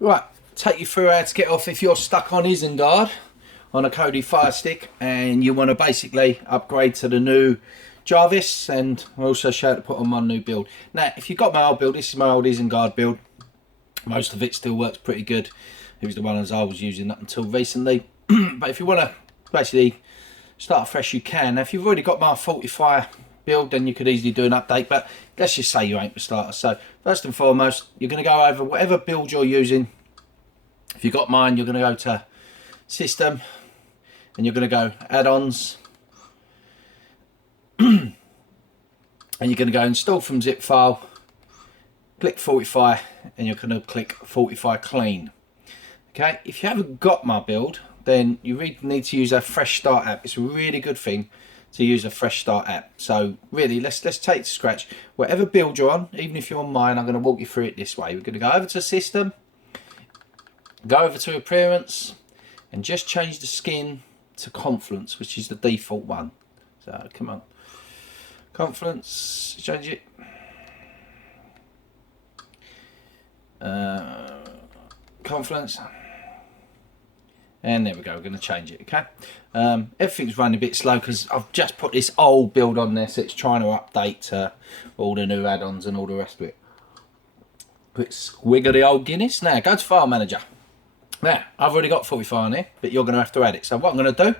Right, take you through how to get off if you're stuck on Isengard on a Kodi Firestick and you want to basically upgrade to the new Jarvis, and I also show how to put on my new build. Now, if you've got my old build, this is my old Isengard build. Most of it still works pretty good. It was the one as I was using up until recently. But if you want to basically start fresh, you can. Now, if you've already got my Fortify build, then you could easily do an update, but let's just say you ain't the starter. So first and foremost, you're going to go over whatever build you're using. If you've got mine, you're going to go to System, and you're going to go Add-ons, and you're going to go Install from zip file, click Fortify, and you're going to click Fortify Clean. Okay, if you haven't got my build, then you really need to use a Fresh Start app. It's a really good thing to use a Fresh Start app. So really, let's take it to scratch. Whatever build you're on, even if you're on mine, I'm going to walk you through it this way. We're going to go over to System, go over to Appearance, and just change the skin to Confluence, which is the default one. So come on, Confluence, change it. Confluence. And there we go, we're going to change it, okay? Everything's running a bit slow because I've just put this old build on there, so it's trying to update all the new add-ons and all the rest of it. Quick squig of the old Guinness. Now, go to File Manager. Now, I've already got 45 on here, but you're going to have to add it. So what I'm going to do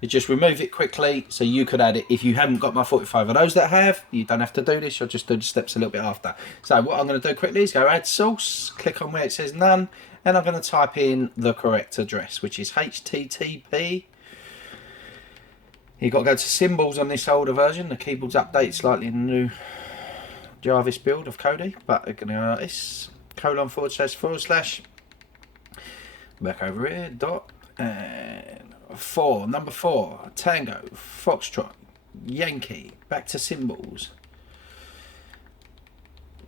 is just remove it quickly so you could add it if you haven't got my 45. For those that have, you don't have to do this, you'll just do the steps a little bit after. So what I'm going to do quickly is go Add Source, click on where it says None, and I'm going to type in the correct address, which is HTTP. You've got to go to Symbols on this older version. The keyboard's updated slightly in the new Jarvis build of Kodi, but we're going to go like this, :// back over here, dot, and 4, number 4, Tango, Foxtrot, Yankee, back to Symbols,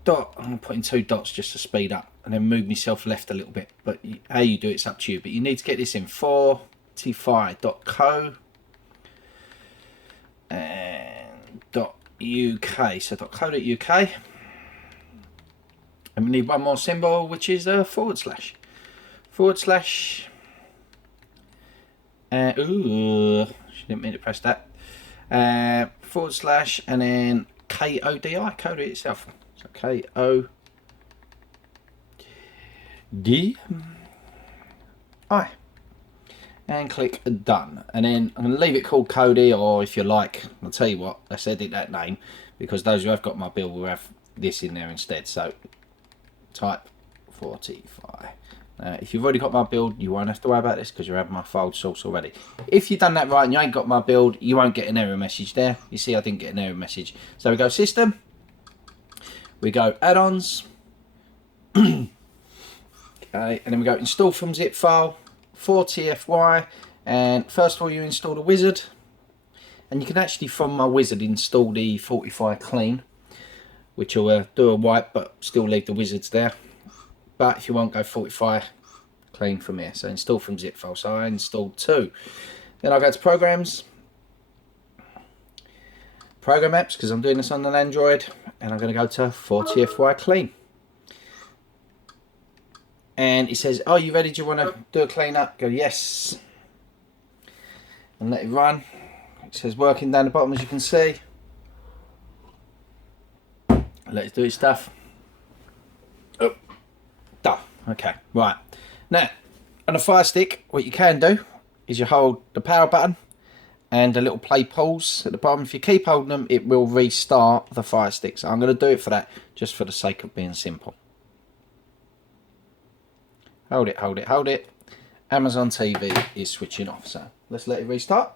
dot. I'm putting 2 dots just to speed up and then move myself left a little bit, but how you do it's up to you. But you need to get this in fortify.co and .uk, so .co.uk, and we need one more symbol, which is a // ooh, she didn't mean to press that, / and then KODI, Kodi itself, so KODI, and click Done. And then I'm going to leave it called Kodi, or if you like, I'll tell you what, let's edit that name, because those who have got my build will have this in there instead. So type Fortify. If you've already got my build, you won't have to worry about this because you have my file source already. If you've done that right and you ain't got my build, you won't get an error message there. You see, I didn't get an error message. So we go System, we go Add-ons, okay, and then we go Install from zip file, 4TFY, and first of all you install the wizard, and you can actually from my wizard install the Fortify Clean, which will do a wipe but still leave the wizards there. But if you want, go Fortify Clean from here. So install from zip file. So I installed 2. Then I'll go to Programs, Program Apps, because I'm doing this on an Android, and I'm going to go to 4TFY Clean. And it says, "Are you ready? Do you want to do a clean up?" Go yes, and let it run. It says working down the bottom, as you can see. Let it do its stuff. Oh. Done. Okay, right. Now, on a Fire Stick, what you can do is you hold the power button and the little play pause at the bottom. If you keep holding them, it will restart the Fire Stick. So I'm going to do it for that, just for the sake of being simple. Hold it, hold it, hold it. Amazon TV is switching off, so let's let it restart.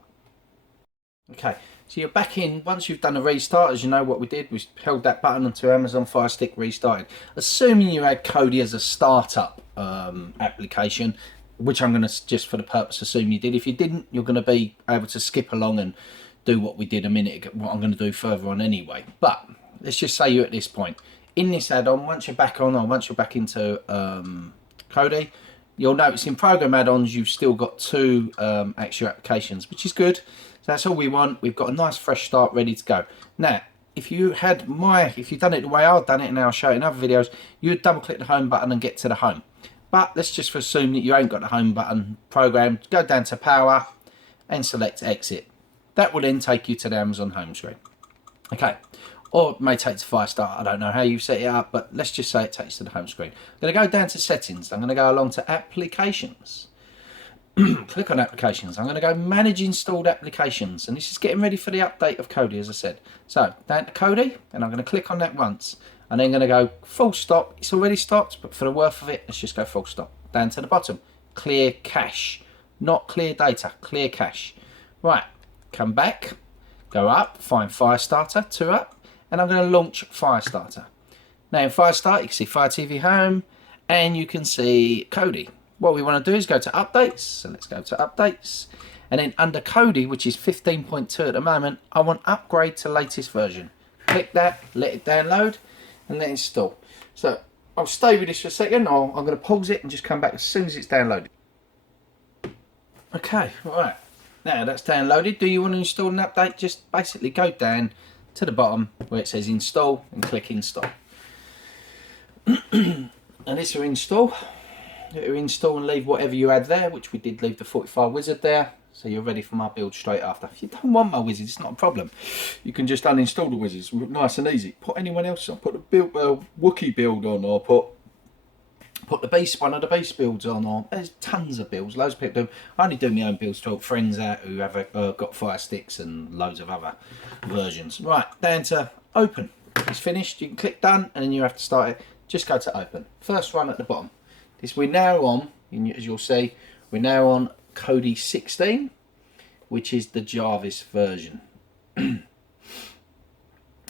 Okay. So you're back in. Once you've done a restart, as you know what we did, we held that button until Amazon Fire Stick restarted. Assuming you had Kodi as a startup application, which I'm going to just for the purpose assume you did. If you didn't, you're going to be able to skip along and do what we did a minute ago, what I'm going to do further on anyway. But let's just say you're at this point. In this add-on, once you're back on, or once you're back into Kodi, you'll notice in Program Add-ons, you've still got 2 actual applications, which is good. So that's all we want. We've got a nice fresh start ready to go. Now, if you've done it the way I've done it, and I'll show it in other videos, you would double click the home button and get to the home. But let's just assume that you ain't got the home button programmed. Go down to power and select exit. That will then take you to the Amazon home screen. Okay, or it may take to FireStarter. I don't know how you set it up, but let's just say it takes to the home screen. I'm going to go down to settings. I'm going to go along to applications. Click on applications. I'm going to go manage installed applications, and this is getting ready for the update of Kodi, as I said. So down to Kodi, and I'm going to click on that once, and then going to go full stop. It's already stopped, but for the worth of it, let's just go full stop. Down to the bottom, clear cache, not clear data, clear cache. Right, come back, go up, find FireStarter, 2 up, and I'm going to launch FireStarter. Now in FireStarter, you can see Fire TV Home, and you can see Kodi. What we want to do is go to updates, so let's go to updates, and then under Kodi, which is 15.2 at the moment, I want upgrade to latest version. Click that, let it download, and then install. So I'll stay with this for a second, or I'm going to pause it and just come back as soon as it's downloaded. Okay, right, now that's downloaded. Do you want to install an update? Just basically go down to the bottom where it says install and click install. And this will install. Install and leave whatever you had there, which we did leave the 45 wizard there, so you're ready for my build straight after. If you don't want my wizard, it's not a problem. You can just uninstall the wizards, nice and easy. Put anyone else on, put the build, Wookiee build on, or put the beast, one of the beast builds on, or there's tons of builds. Loads of people do. I only do my own builds to help friends out who have got Firesticks and loads of other versions. Right, down to open. It's finished. You can click done, and then you have to start it. Just go to open. First one at the bottom. We're now on, as you'll see, we're now on Kodi 16, which is the Jarvis version. Here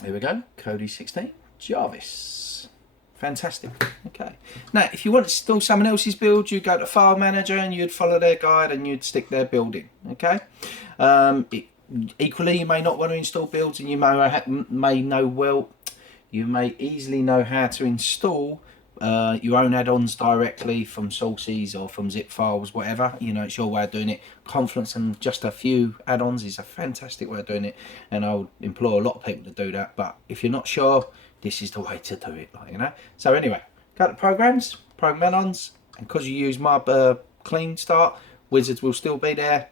we go, Kodi 16, Jarvis. Fantastic. Okay. Now, if you want to install someone else's build, you go to File Manager and you'd follow their guide and you'd stick their build in. Okay. Equally, you may not want to install builds, and you may easily know how to install your own add-ons directly from sources or from zip files, whatever. You know, it's your way of doing it. Confluence and just a few add-ons is a fantastic way of doing it, and I would implore a lot of people to do that. But if you're not sure, this is the way to do it, like, you know. So anyway, go to programs, program add-ons, and because you use my clean start, wizards will still be there.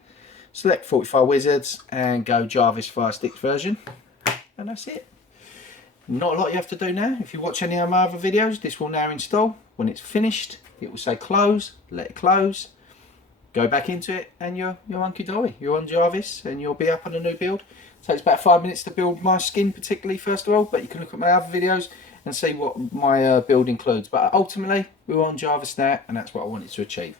Select 45 wizards and go Jarvis Firestick version, and that's it. Not a lot you have to do now. If you watch any of my other videos, this will now install. When it's finished, it will say close, let it close, go back into it, and you're hunky-dory. You're on Jarvis, and you'll be up on a new build. It takes about 5 minutes to build my skin, particularly, first of all, but you can look at my other videos and see what my build includes. But ultimately, we're on Jarvis now, and that's what I wanted to achieve.